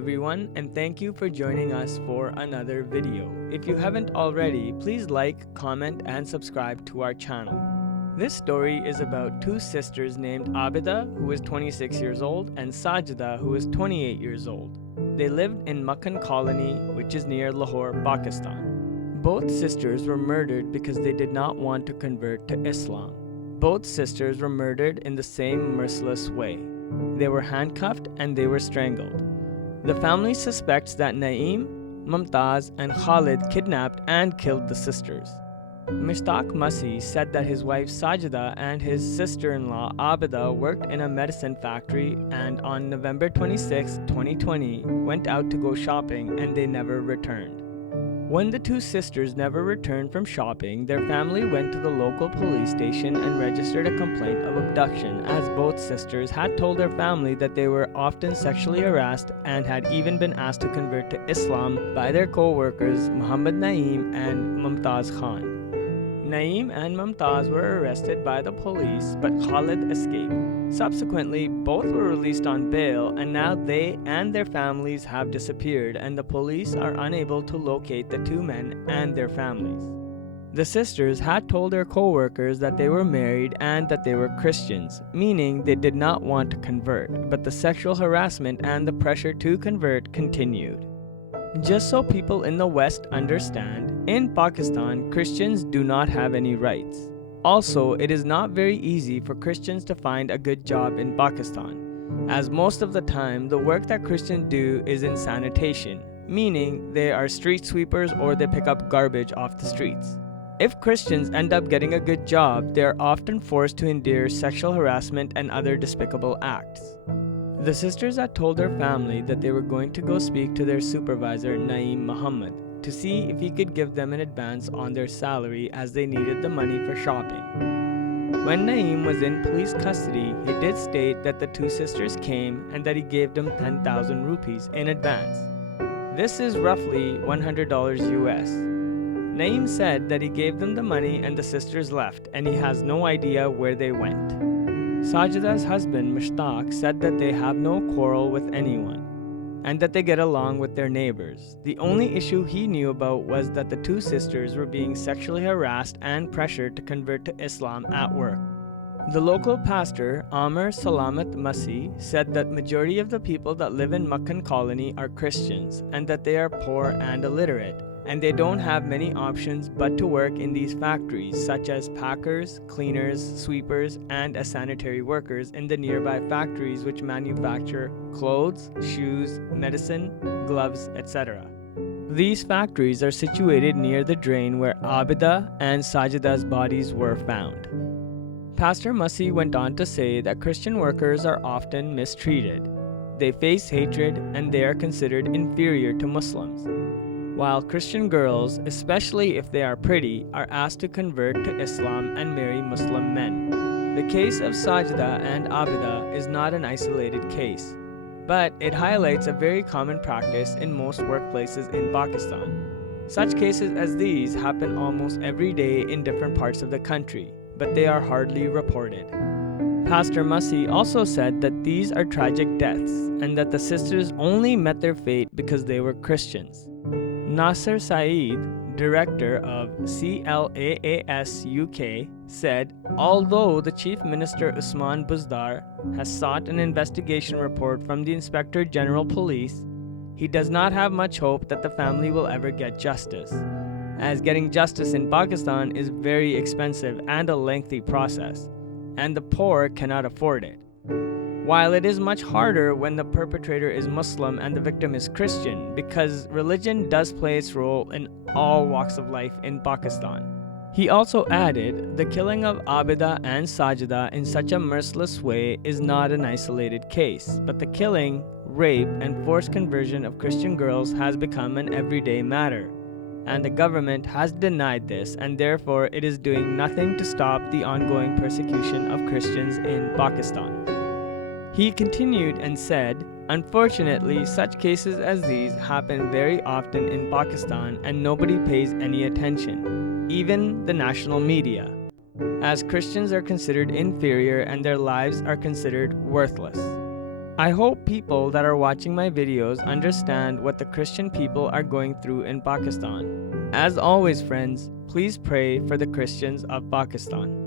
everyone, and thank you for joining us for another video. If you haven't already, please like, comment, and subscribe to our channel. This story is about two sisters named Abida, who is 26 years old, and Sajida, who is 28 years old. They lived in Makhan Colony, which is near Lahore, Pakistan. Both sisters were murdered because they did not want to convert to Islam. Both sisters were murdered in the same merciless way. They were handcuffed and they were strangled. The family suspects that Naeem, Mumtaz, and Khalid kidnapped and killed the sisters. Mushtaq Masih said that his wife Sajida and his sister-in-law Abida worked in a medicine factory and on November 26, 2020, went out to go shopping and they never returned. When the two sisters never returned from shopping, their family went to the local police station and registered a complaint of abduction, as both sisters had told their family that they were often sexually harassed and had even been asked to convert to Islam by their co-workers Muhammad Naeem and Mumtaz Khan. Naeem and Mumtaz were arrested by the police, but Khalid escaped. Subsequently, both were released on bail, and now they and their families have disappeared, and the police are unable to locate the two men and their families. The sisters had told their co-workers that they were married and that they were Christians, meaning they did not want to convert, but the sexual harassment and the pressure to convert continued. Just so people in the West understand, in Pakistan, Christians do not have any rights. Also, it is not very easy for Christians to find a good job in Pakistan, as most of the time the work that Christians do is in sanitation, meaning they are street sweepers or they pick up garbage off the streets. If Christians end up getting a good job, they are often forced to endure sexual harassment and other despicable acts. The sisters had told their family that they were going to go speak to their supervisor, Naeem Muhammad, to see if he could give them an advance on their salary as they needed the money for shopping. When Naeem was in police custody, he did state that the two sisters came and that he gave them 10,000 rupees in advance. This is roughly $100 US. Naeem said that he gave them the money and the sisters left, and he has no idea where they went. Sajida's husband, Mushtaq, said that they have no quarrel with anyone and that they get along with their neighbors. The only issue he knew about was that the two sisters were being sexually harassed and pressured to convert to Islam at work. The local pastor, Amr Salamat Masih, said that majority of the people that live in Makhan Colony are Christians and that they are poor and illiterate, and they don't have many options but to work in these factories such as packers, cleaners, sweepers, and as sanitary workers in the nearby factories which manufacture clothes, shoes, medicine, gloves, etc. These factories are situated near the drain where Abida and Sajida's bodies were found. Pastor Masih went on to say that Christian workers are often mistreated. They face hatred and they are considered inferior to Muslims, while Christian girls, especially if they are pretty, are asked to convert to Islam and marry Muslim men. The case of Sajida and Abida is not an isolated case, but it highlights a very common practice in most workplaces in Pakistan. Such cases as these happen almost every day in different parts of the country, but they are hardly reported. Pastor Masih also said that these are tragic deaths and that the sisters only met their fate because they were Christians. Nasser Saeed, director of CLAAS UK, said, although the Chief Minister Usman Buzdar has sought an investigation report from the Inspector General Police, he does not have much hope that the family will ever get justice, as getting justice in Pakistan is very expensive and a lengthy process, and the poor cannot afford it. While it is much harder when the perpetrator is Muslim and the victim is Christian, because religion does play its role in all walks of life in Pakistan. He also added, the killing of Abida and Sajida in such a merciless way is not an isolated case, but the killing, rape, and forced conversion of Christian girls has become an everyday matter, and the government has denied this, and therefore it is doing nothing to stop the ongoing persecution of Christians in Pakistan. He continued and said, unfortunately, such cases as these happen very often in Pakistan and nobody pays any attention, even the national media, as Christians are considered inferior and their lives are considered worthless. I hope people that are watching my videos understand what the Christian people are going through in Pakistan. As always, friends, please pray for the Christians of Pakistan.